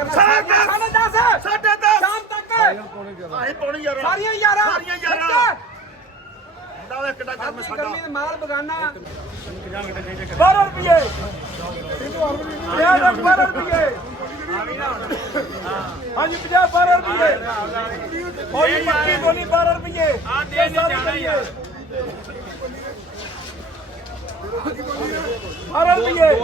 ਕਰਨਾ ਸਾਢੇ ਸਾਢੇ 10 ਸਾਢੇ ਦਸ। ਸ਼ਾਮ ਤੱਕ। ਆਹੀ ਪੌਣੀ ਯਾਰ ਸਾਰੀਆਂ ਯਾਰਾਂ ਸਾਰੀਆਂ ਯਾਰਾਂ। ਦਾ ਇੱਕ ਦਾ ਕੰਮ ਸਾਡਾ। ਗਰਮੀ ਦੇ ਮਾਲ ਬਗਾਨਾ। 12 ਰੁਪਏ। 50 12 ਰੁਪਏ। ਹਾਂਜੀ 50 12 ਰੁਪਏ। ਹੋਈ ਮੱਕੀ ਬੋਲੀ 12 ਰੁਪਏ। ਆ ਦੇ ਨਹੀਂ ਜਾਣਾ ਯਾਰ 12 ਰੁਪਏ।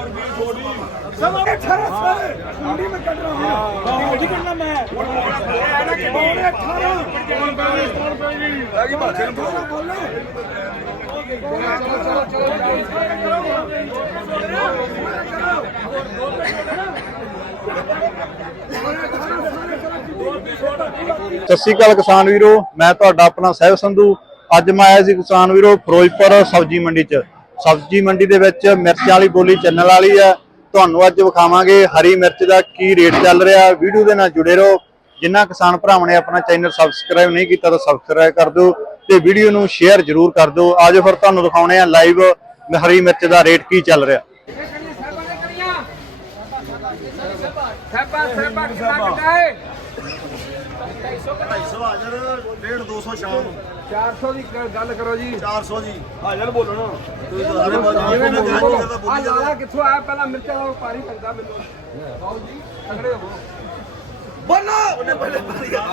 ਸਭ 18 ਸਾਰੇ ਮੁੰਡੀ ਮੈਂ ਕੱਢ ਰਹਾ ਹਾਂ। ਗੱਡੀ ਕੱਢਣਾ ਮੈਂ। ਐਨਾ ਕਿ ਬੋਲ 18 ਲੱਗੀ ਬਾਤ ਨੂੰ ਬੋਲਣਾ ਸਤਿ ਸ਼੍ਰੀ ਅਕਾਲ ਕਿਸਾਨ ਵੀਰੋ ਮੈਂ ਤੁਹਾਡਾ ਆਪਣਾ ਸਹਿਬ ਸੰਧੂ। ਅੱਜ ਮੈਂ ਆਇਆ ਸੀ ਕਿਸਾਨ ਵੀਰੋ ਫਿਰੋਜ਼ਪੁਰ ਸਬਜ਼ੀ ਮੰਡੀ 'ਚ। ਸਬਜ਼ੀ ਮੰਡੀ ਦੇ ਵਿੱਚ ਮਿਰਚ ਵਾਲੀ ਬੋਲੀ ਚੈਨਲ ਵਾਲੀ ਹੈ। ਤੁਹਾਨੂੰ ਅੱਜ ਵਿਖਾਵਾਂਗੇ ਹਰੀ ਮਿਰਚ ਦਾ ਕੀ ਰੇਟ ਚੱਲ ਰਿਹਾ। ਵੀਡੀਓ ਦੇ ਨਾਲ ਜੁੜੇ ਰਹੋ। ਜਿੰਨਾ ਕਿਸਾਨ ਭਰਾਵਾਂ ਨੇ ਆਪਣਾ ਚੈਨਲ ਸਬਸਕ੍ਰਾਈਬ ਨਹੀਂ ਕੀਤਾ ਤਾਂ ਸਬਸਕ੍ਰਾਈਬ ਕਰ ਦਿਓ ਤੇ ਵੀਡੀਓ ਨੂੰ ਸ਼ੇਅਰ ਜ਼ਰੂਰ ਕਰ ਦਿਓ। ਆਜੋ ਫਿਰ ਤੁਹਾਨੂੰ ਦਿਖਾਉਣੇ ਆ ਲਾਈਵ ਹਰੀ ਮਿਰਚ ਦਾ ਰੇਟ ਕੀ ਚੱਲ ਰਿਹਾ। ਸਭਾ ਸਭਾ ਕਿੰਨਾ ਕਿੰਨਾ ਹੈ 250 ਹਾਜ਼ਰ 1.5 200 ਸ਼ਾਮ ਨੂੰ। 400 ਦੀ ਗ- ਗੱਲ ਕਰੋ ਜੀ। 400 ਜੀ। ਹਾਜ਼ਰ ਬੋਲੋ ਨਾ ਤੁਸੀਂ ਤਾਂ ਸਾਰੇ ਬਾਜੀ ਜਿਵੇਂ ਜਿਵੇਂ ਬੋਲੋ। ਦਾ ਆ ਬੋਲੀ ਲਾਲਾ ਜਾਂਦਾ ਕਿੱਥੋਂ ਆਇਆ? ਪਹਿਲਾਂ ਮਿਰਚਾਂ ਦਾ ਵਪਾਰੀ ਲੱਗਦਾ ਮੈਨੂੰ। ਬਾਉ ਜੀ ਤਗੜੇ ਹੋ ਬੋਲੋ ਉਹਨੇ ਪਹਿਲੇ ਗਿਆ।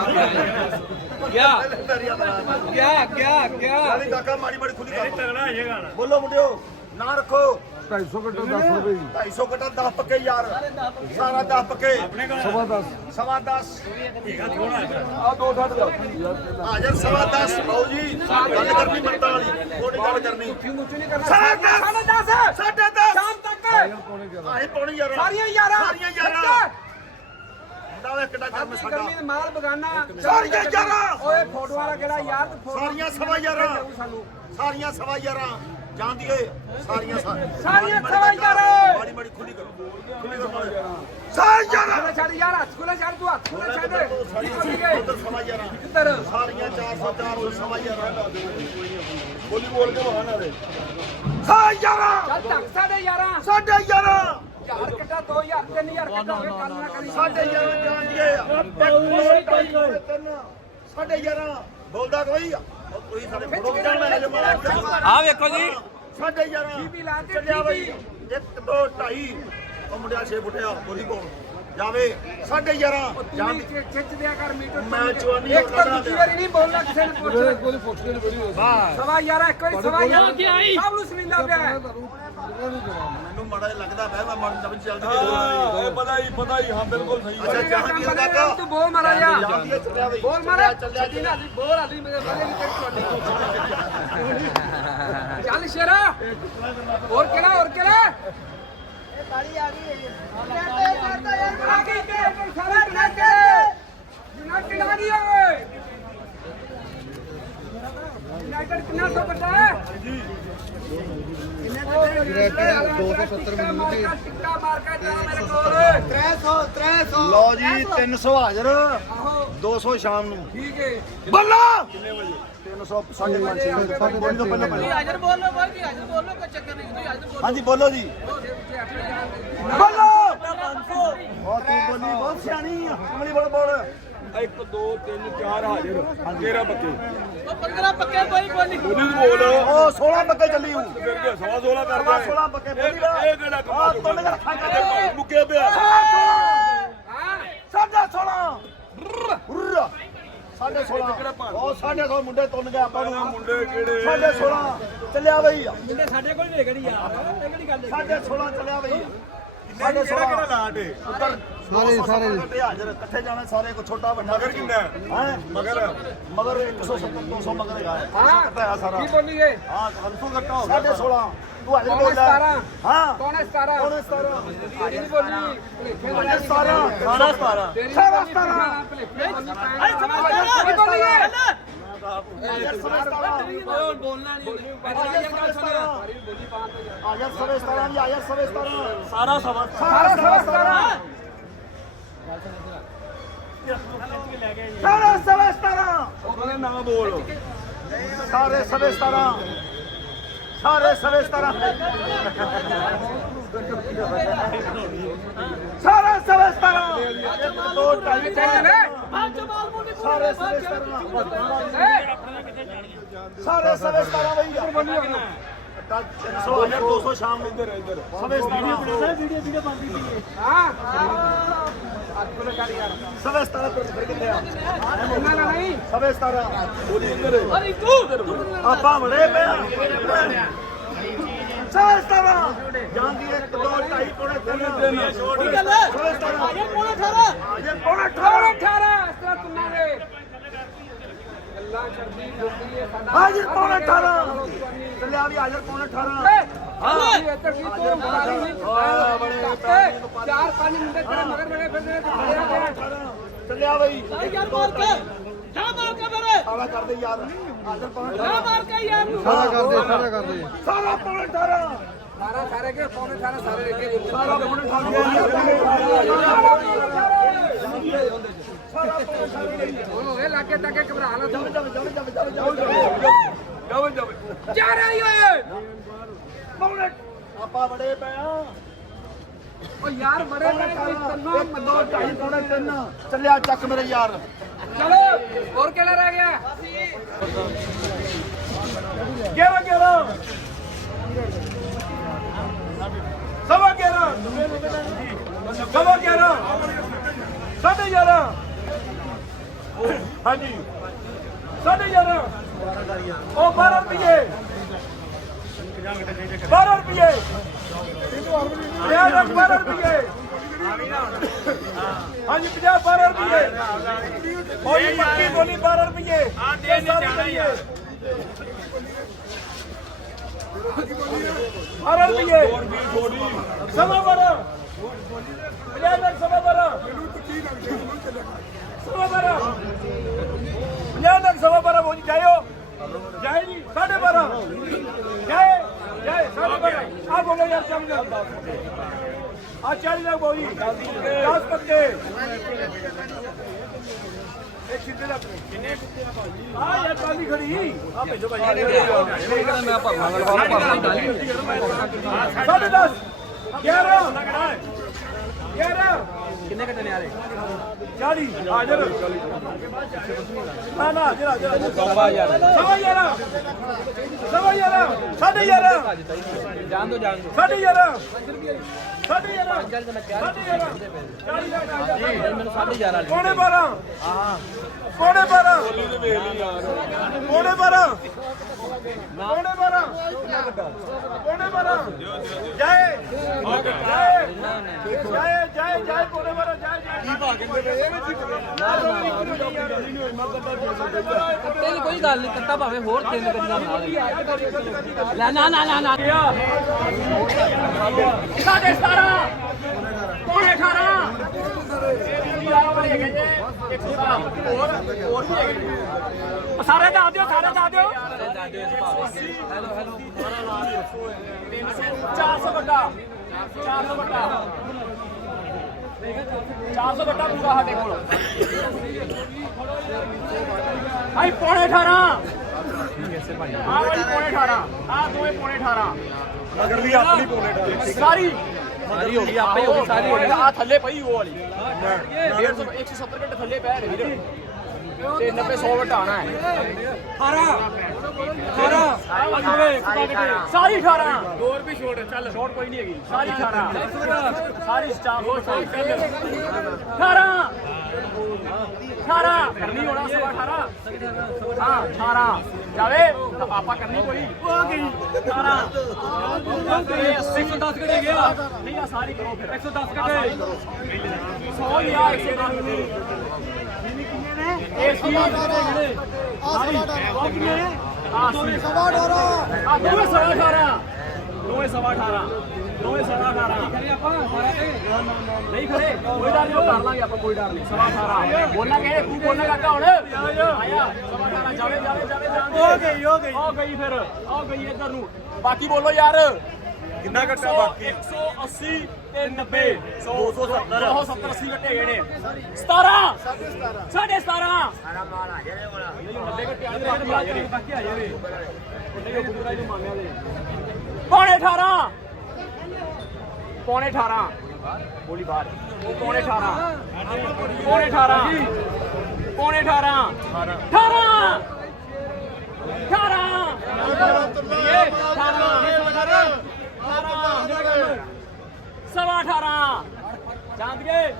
ਗਿਆ ਗਿਆ ਗਿਆ। ਵਾਲੀ ਕਾਕਾ ਮਾੜੀ ਮਾੜੀ ਖੁੱਲੀ ਕਰ ਤਗੜਾ ਹੈ ਗਾਣਾ ਬੋਲੋ ਮੁੰਡਿਓ ਨਾ ਰੱਖੋ। 250 ਘੱਟੋ 10 ਰੁਪਏ ਜੀ। 250 ਕਟਾ 10 ਪੱਕੇ ਯਾਰ ਸਾਰਾ 10 ਪੱਕੇ ਸਵਾ 10 ਸਵਾ 10 ਆ ਦੋ ਛੱਡ ਦਿਓ ਹਾਜ਼ਰ ਸਵਾ 10 ਬਾਊ ਜੀ ਗੱਲ ਕਰਨੀ ਮਰਦਾਂ ਵਾਲੀ ਥੋੜੀ ਗੱਲ ਕਰਨੀ। ਸਾਢੇ 10 ਸਾਢੇ 10 ਸ਼ਾਮ ਤੱਕ। ਆਹੀ ਪੌਣੀ ਯਾਰ ਸਾਰੀਆਂ ਯਾਰਾਂ। ਸਾਰੀਆਂ ਯਾਰਾਂ। ਦਾ ਇੱਕ ਦਾ ਕੰਮ ਸਾਡਾ। ਗਰਮੀ ਦੇ ਮਾਲ ਬਗਾਨਾ। ਸਾਰੀਆਂ ਯਾਰਾਂ। ਓਏ ਫੋਟੋ ਵਾਲਾ ਕਿਹੜਾ ਯਾਰ? ਸਾਰੀਆਂ ਸਵਾ ਯਾਰਾਂ। ਸਾਰੀਆਂ ਸਵਾ ਯਾਰਾਂ। ਜਾਂਦੀ ਏ। ਸਾਰੀਆਂ ਸਾਰੀਆਂ ਮਾੜੀ ਸਵਾ ਮਾੜੀ ਯਾਰਾਂ। ਮਾੜੀ ਮਾੜੀ ਖੁੱਲੀ ਕਰੋ। ਖੁੱਲੀ ਕਰੋ ਸਾਰੀਆਂ ਯਾਰਾਂ ਛੱਡ ਯਾਰ ਹੱਥ ਖੁੱਲੇ ਛੱਡ। ਤੂੰ ਹੱਥ ਖੁੱਲੇ ਛੱਡ ਉਧਰ ਸਵਾ ਯਾਰਾਂ ਕਿੱਧਰ? ਸਾਰੀਆਂ 400 400 ਸਵਾ ਯਾਰਾਂ ਬੋਲੀ ਬੋਲ ਕੇ ਬਹਾਨਾ ਦੇ। ਸਾ ਯਾਰਾਂ ਚੱਲ ਧੱਕ ਸਾਡੇ ਯਾਰਾਂ ਸਾਡੇ ਯਾਰਾਂ ਯਾਰ ਕੱਟਾ 2000 3000 ਕੱਟਾ ਹੋਵੇ ਕੱਲ ਨਾ ਕਰੀ। ਸਾਡੇ ਯਾਰਾਂ ਜਾਂਦੀ ਏ। ਇੱਕ ਢਾਈ ਤਿੰਨ ਸਾਡੇ ਯਾਰਾਂ ਬੋਲਦਾ ਕੋਈ? ਆ? ਹੈ ਵੇਖੋ ਜੀ। ਸਾਡੇ ਯਾਰਾਂ ਟੀਵੀ ਲਾ ਕੇ ਚੱਲਿਆ ਬਈ। ਟੀਵੀ। 1 2 2.5 ਉਹ ਮੁੰਡਿਆ 6 ਫੁੱਟਿਆ ਬੋਲੀ ਪਾਉਣ ਜਾਵੇ। ਸਾਡੇ ਯਾਰਾਂ ਤੂੰ ਵੀ ਖਿੱਚ ਦਿਆ ਕਰ ਮੀਟਰ ਮੈਂ ਚੁਆਨੀ ਇੱਕ ਤਾਂ ਦੂਜੀ ਵਾਰੀ ਨਹੀਂ ਬੋਲਣਾ ਕਿਸੇ ਨੂੰ ਪੁੱਛ। ਕੋਈ ਪੁੱਛਦੇ ਨਹੀਂ ਬੜੀ ਸਵਾ ਯਾਰਾ ਇੱਕ ਵਾਰੀ ਸਵਾ ਯਾਰਾ ਸਭ ਨੂੰ ਸੁਣੀਂਦਾ ਪਿਆ ਹੈ। ਮੈਨੂੰ ਮਾੜਾ ਜਿਹਾ ਲੱਗਦਾ ਪਿਆ ਮੈਂ ਮਨ ਨਵੀਂ ਚੱਲਦੀ ਇਹ ਪਤਾ ਹੀ ਪਤਾ ਹੀ ਹਾਂ ਬਿਲਕੁਲ ਸਹੀ ਅੱਛਾ ਉਹਨੇ ਕੰਮ ਜਾਂਦੀ ਬਦਲਿਆ, ਕਾਕਾ ਤੂੰ ਬੋਲ ਮਾਰਾ ਜਾ ਜਾਂਦੀ ਏ ਚੱਲਿਆ ਬਈ। ਬੋਲ ਮਾਰਾ ਚੱਲਿਆ ਚੱਲੀ ਨਾ ਬੋਲ ਆਦੀ ਮੇਰੇ ਬੰਦੇ ਦੀ ਤੇਰੀ ਤੁਹਾਡੀ। ਚੱਲ ਸ਼ੇਰਾ। ਹੋਰ ਕਿਹੜਾ ਹੋਰ ਕਿਹੜਾ? ਆ ਗਈ ਤੇ ਸਾਰਾ ਬਣਾ ਕੇ ਯੂਨਾਈਟਿਡ ਆ ਗਈ ਓਏ ਯੂਨਾਈਟਿਡ ਕਿੰਨਾ ਸੌ ਕੱਟਾ ਹੈ ਯੂਨਾਈਟਿਡ 270 ਮਿੰਟ ਟਿੱਕਾ ਮਾਰ ਕੇ ਜਾ ਮੇਰੇ ਕੋਲ 300 300 ਲਓ ਜੀ 300 ਹਾਜ਼ਰ। ਆਹੋ। 200 ਸ਼ਾਮ ਨੂੰ। ਠੀਕ ਹੈ ਬੱਲਾ ਕਿੰਨੇ ਵਜੇ? 300 ਸਾਢੇ 500 ਸਾਢੇ 500 ਪਹਿਲਾਂ ਪਹਿਲਾਂ। ਹਾਜ਼ਰ ਬੋਲੋ ਬਾਈ ਜੀ ਹਾਜ਼ਰ ਬੋਲੋ ਕੋਈ ਚੱਕਰ ਨਹੀਂ ਤੁਸੀਂ ਹਾਜ਼ਰ ਬੋਲੋ। ਹਾਂਜੀ ਬੋਲੋ ਜੀ। ਬੱਲਾ! ਉਹ ਤੂੰ ਬੋਲੀ ਬਹੁਤ ਸਿਆਣੀ ਆ ਅਮਲੀ ਬੋਲ ਬੋਲ। 1 2 3 4 ਹਾਜ਼ਰ। 13 ਬੱਕੇ ਉਹ 15 ਪੱਕੇ ਕੋਈ ਕੋਈ ਨਹੀਂ ਬੋਲੀ ਨੂੰ ਬੋਲ। ਉਹ 16 ਬੱਕੇ ਚੱਲੀ ਹੂੰ ਸਵਾ 16 ਕਰ ਸਵਾ 16 ਬੱਕੇ ਬੋਲੀ ਦਾ। ਇਹ ਕਿਹੜਾ ਕੰਮ ਆ ਤੁੰਨ ਕੇ। ਰੱਖਾਂ ਕਰਦੇ ਮੁੱਕੇ ਪਿਆ। ਹਾਂ ਸਾਢੇ 16 ਹੁਰਰਾ ਸਾਢੇ 16 ਉਹ ਸਾਢੇ 16 ਮੁੰਡੇ ਤੁੰਨ ਗਏ ਆਪਾਂ ਨੂੰ। ਮੁੰਡੇ ਕਿਹੜੇ? ਸਾਢੇ 16 ਚੱਲਿਆ ਬਈ। ਮੁੰਡੇ ਸਾਡੇ ਕੋਲ ਵੀ ਕਿਹੜੀ ਯਾਰ। ਇਹ ਕਿਹੜੀ ਗੱਲ ਸਾਢੇ 16 ਚੱਲਿਆ ਬਈ। ਸਾਢੇ 16 ਕਿਹੜਾ ਲਾਟ ਏ? ਉੱਤਰ ਸਾਰੇ ਸਾਰੇ। ਹਾਜ਼ਰ ਇਕੱਠੇ ਜਾਣਾ ਸਾਰੇ ਕੋ ਛੋਟਾ ਵੱਡਾ ਮਗਰ ਕਿੰਨਾ ਹੈ? ਮਗਰ? ਮਗਰ 170 200 ਮਗਰ ਹੈਗਾ ਹੈ। ਹਾਂ ਘਟਾਇਆ ਸਾਰਾ। ਕੀ ਬੋਲੀ ਗਏ? ਹਾਂ ਹਲਫੂ ਘਟਾ ਹੋ ਗਿਆ। 16 ਤੂੰ ਹਾਜ਼ਰ ਪੌਣੇ ਬੋਲ ਲੈ 17 ਹਾਂ। ਕੌਣ ਹੈ 17 ਪੌਣੇ 17 ਆੜੀ ਨਹੀਂ ਬੋਲੀ। ਭੁਲੇਖੇ ਵਾਲੀ ਨਹੀਂ 17 ਸਾਢੇ 17 ਤੇਰੀ ਸਾਢੇ ਬੋਲੀ। 17 ਭੁਲੇਖੇ ਵਾਲੀ ਪੈਣ ਕੀ ਬੋਲੀ। ਗਏ ਹਾਜ਼ਰ ਸਾਢੇ 17 ਓਏ ਬੋਲਣਾ ਨਹੀਂ ਸੁਣ 17 ਬੋਲੀ ਬਾਤ ਸਾਰਾ ਸਵਾ ਸਾਰਾ ਸਾਢੇ 17 ਸਾਰਾ ਸਾਢੇ 17 ਉਹਨੇ ਨਾ ਬੋਲ। ਸਾਰੇ ਸਵੇ 17 ਸਾਰੇ ਸਵੇ 17 ਸਾਰੇ ਸਵੇ 17 ਬਾਅਦ ਚ ਮਾਲ ਮੋਟੀ ਸਾਰੇ ਸਵੇ 17 ਸਾਰੇ ਸਵੇ 17 ਬਈ ਕੱਲ 100 200 ਸ਼ਾਮ ਨੂੰ ਇੱਧਰ ਇੱਧਰ। ਸਵੇ 17 ਵੀਡੀਓ ਵੀਡੀਓ ਬੰਦੀ ਸੀ। ਸਵੇ 17 ਪਿੰਡ ਫਿਰ ਕਿੱਥੇ ਆ? ਸਵੇ 17 ਅਰੇ ਤੂੰ ਆਪਾਂ ਬੜੇ ਪਿਆ 17 ਜਾਂਦੀ 1 2 2.5 ਪੌਣੇ 3 ਕੀ ਗੱਲ ਹੈ ਆਜੇ ਪੌਣੇ 18 ਅਜੇ ਪੌਣੇ 18 18 18 ਇਸ ਤਰ੍ਹਾਂ ਤੁੰਨਾ ਦੇ। ਗੱਲਾਂ ਕਰਦੀ ਜੁਲਦੀ ਹੈ ਸਾਡਾ। ਹਾਜ਼ਰ ਪੌਣੇ 18 ਚੱਲਿਆ ਵੀ ਹਾਜ਼ਰ ਪੌਣੇ 18 ਹਾਂ। ਇੱਧਰ ਕੀ ਤੂੰ ਬੁਲਾਰੀ ਨਹੀਂ ਚਾਰ ਪੰਜ ਮੁੰਡੇ ਤੇਰੇ ਮਗਰ ਮਗਰ ਫਿਰਦੇ ਨੇ ਚੱਲਿਆ ਬਈ। ਯਾਰ ਮਾਰ ਕੇ। ਮਾਰ ਆਲਾ ਕਰਦੇ ਯਾਰ। ਹਾਜ਼ਰ ਪੌਣੇ ਜਾ ਮਾਰ ਕੇ ਯਾਰ ਨੂੰ ਸਾਰਾ ਕਰਦੇ ਸਾਰਾ ਕਰਦੇ। ਸਾਰਾ ਪੌਣੇ 18 ਸਾਰਾ ਸਾਰੇ ਕੇ ਪੌਣੇ 18 ਸਾਰੇ ਲੈ ਕੇ ਸਾਰਾ ਪੌਣੇ 18 ਹੋ ਗਏ ਲਾਗੇ ਤੱਕ ਘਬਰਾ ਲਾ ਤੂੰ। ਜਾਵੇ ਜਾਵੇ ਜਾਵੇ ਜਾਵੇ ਜਾਵੇ ਜਾਵੇ ਜਾ ਰਹੀ ਓਏ। ਪੌਣੇ ਆਪਾਂ ਬੜੇ ਪਏ ਆ। ਓ ਯਾਰ ਬੜੇ ਬੜੇ ਕੋਈ ਤੰਨੋ ਇੱਕ ਦੋ ਢਾਈ ਪੌਣੇ ਤਿੰਨ। ਚੱਲਿਆ ਚੱਕ ਮੇਰੇ ਯਾਰ। ਚਲੋ, ਹੋਰ ਕਿਹੜਾ ਰਹਿ ਗਿਆ? ਗਿਆਰਾਂ ਗਿਆਰਾਂ। ਸਵਾ ਗਿਆਰਾਂ। ਸਵਾ ਗਿਆਰਾਂ। ਸਾਢੇ ਗਿਆਰਾਂ। ਹਾਂਜੀ। ਸਾਢੇ ਗਿਆਰਾਂ। ਉਹ 12 ਰੁਪਏ 12 ਰੁਪਏ ਯਾਰ 12 ਰੁਪਏ ਹਾਂਜੀ 50 12 ਰੁਪਏ ਹੋਈ ਪੱਕੀ ਬੋਲੀ 12 ਰੁਪਏ ਆ ਦੇ ਨਹੀਂ ਜਾਣਾ ਯਾਰ। 12 ਰੁਪਏ ਸਵਾ ਬਾਰਾਂ। ਪੰਜਾਹ ਲੱਖ ਸਵਾ ਬਾਰਾਂ। ਸਵਾ ਬਾਰਾਂ। ਪੰਜਾਹ ਲੱਖ ਸਵਾ ਬਾਰਾਂ ਬੋਲੀ ਜਾਇਓ। ਜਾਏ ਜੀ ਸਾਢੇ ਬਾਰਾਂ। ਜਾਏ ਜਾਏ ਸਾਢੇ ਬਾਰਾਂ। ਆ ਬੋਲੋ ਯਾਰ ਚੰਗ ਆ 40 ਲੱਖ ਬੋਲੀ 10 ਪੱਕੇ ਇਹ ਕਿੰਨੇ ਦਾ ਕਿੰਨੇ ਆ ਯਾਰ ਪਾਲੀ ਖੜੀ। ਆ ਭੇਜੋ ਭਾਈ। ਸਾਢੇ 10 11 11 ਕਿੰਨੇ ਕੱਟਣੇ ਵਾਲੇ 40 ਹਾਜ਼ਰ। ਨਾ ਨਾ ਹਾਜ਼ਰ ਹਾਜ਼ਰ। ਸਵਾ ਯਾਰ ਸਵਾ ਯਾਰ ਸਵਾ ਯਾਰ ਸਾਢੇ 11 ਜਾਣ ਦੋ ਜਾਣ ਦੋ। ਸਾਢੇ 11 ਸਾਢੇ 11 ਸਾਢੇ 11 40 ਲੱਖ ਮੈਨੂੰ 11.5 ਪੌਣੇ 12 ਪੌਣੇ 12 ਪੌਣੇ 12 ਪੌਣੇ 12 ਪੌਣੇ 12 ਜਾਏ ਜਾਏ ਜਾਏ ਜਾਏ ਪੌਣੇ 12 ਜਾਏ ਜਾਏ ਕੀ ਭਾਗ ਤੇਰੀ ਕੋਈ ਗੱਲ ਨਹੀਂ ਕੱਟਾ ਭਾਵੇਂ ਹੋਰ ਤਿੰਨ ਗੱਡੀਆਂ ਬਣਾ ਦੇ ਲੈ, ਨਾ ਨਾ ਨਾ ਨਾ। ਸਾਢੇ 17 ਪੌਣੇ 18 ਸਾਰੇ ਦੱਸ ਦਿਓ, ਸਾਰੇ ਦੱਸ ਦਿਓ। ਹੈਲੋ ਹੈਲੋ 400 ਵੱਡਾ 400 ਵੱਡਾ। 400 ਵੱਡਾ ਪੂਰਾ ਸਾਡੇ ਕੋਲ। ਆਈ ਪੌਣੇ 18 ਆ ਭਾਈ ਪੌਣੇ 18 ਆ ਦੋਵੇਂ ਪੌਣੇ 18 ਮਗਰ ਵੀ ਆਪਣੀ ਪੌਣੇ 18 ਸਾਰੀ। ਸਾਰੀ ਹੋ ਗਈ ਆਪੇ ਹੀ ਹੋ ਗਈ ਸਾਰੀ ਹੋ ਗਈ। ਆ ਥੱਲੇ ਪਈ ਉਹ ਵਾਲੀ। 150 170 ਘੰਟੇ ਥੱਲੇ ਪੈ ਰਹੇ ਵੀਰੇ ਤੇ 90 100 ਵਟਾਣਾ ਹੈ। 18 18 ਸਾਰੀ 18 ਦੋ ਰੁਪਏ ਛੋੜ ਚੱਲ। ਛੋੜ ਕੋਈ ਨਹੀਂ ਹੈਗੀ। ਸਾਰੀ 18 ਸਾਰੀ ਸਟਾਫ ਹੋ 18 18 ਕਰਨੀ ਹੋਣਾ ਸਵਾ 18 ਹਾਂ 18 ਜਾਵੇ ਤਾਂ ਆਪਾਂ ਕਰਨੀ ਕੋਈ। ਆ ਗਈ 18 110 ਕੜੇ ਗਿਆ ਨਹੀਂ ਆ ਸਾਰੀ ਕਰੋ ਫਿਰ। 110 ਕੜੇ 100 ਲਿਆ 110 ਇਹ ਸੀ ਸਾਰੀ ਉਹ ਕਿੰਨੇ ਨੇ ਆ ਸੀ ਸਵਾ 18 ਆ ਦੋਵੇਂ ਸਵਾ 18 ਦੋਵੇਂ ਸਵਾ 18 ਦੋਵੇਂ ਸਵਾ 18 ਕਰੇ ਆਪਾਂ ਨਹੀਂ ਖੜੇ ਕੋਈ ਡਰ ਨਹੀਂ ਉਹ ਕਰ ਲਾਂਗੇ ਆਪਾਂ ਕੋਈ ਡਰ ਨਹੀਂ ਸਵਾ 18 ਬੋਲਾਂਗੇ ਤੂੰ ਬੋਲਣਾ ਕਾਕਾ ਹੁਣ ਆਇਆ ਸਵਾ 18 ਜਾਵੇ ਜਾਵੇ ਜਾਵੇ ਹੋ ਗਈ ਹੋ ਗਈ ਹੋ ਗਈ ਫਿਰ ਹੋ ਗਈ ਇੱਧਰ ਨੂੰ ਬਾਕੀ ਬੋਲੋ ਯਾਰ ਕਿੰਨਾ ਘੱਟਾ ਬਾਕੀ 180 ਤੇ 90 100 270 270 80 ਘੱਟੇ ਗਏ ਨੇ। 17 ਸਾਢੇ 17 ਸਾਰਾ ਮਾਲ ਆ ਜਾਵੇ ਕੋਲ ਨਹੀਂ 90 ਘੱਟੇ ਆ ਜਾਵੇ ਬਾਕੀ ਆ ਜਾਵੇ ਨਹੀਂ ਗੁਜਰਾਈ ਨੂੰ ਮੰਨਿਆ ਦੇ ਪੌਣੇ 18 ਪੌਣੇ 18 ਬੋਲੀ ਬਾਹਰ। ਉਹ ਪੌਣੇ 18 ਪੌਣੇ 18 ਪੌਣੇ 18 18 18 ਇਹ 18 ਸਵਾ 18 ਚਾਂਦ ਗਏ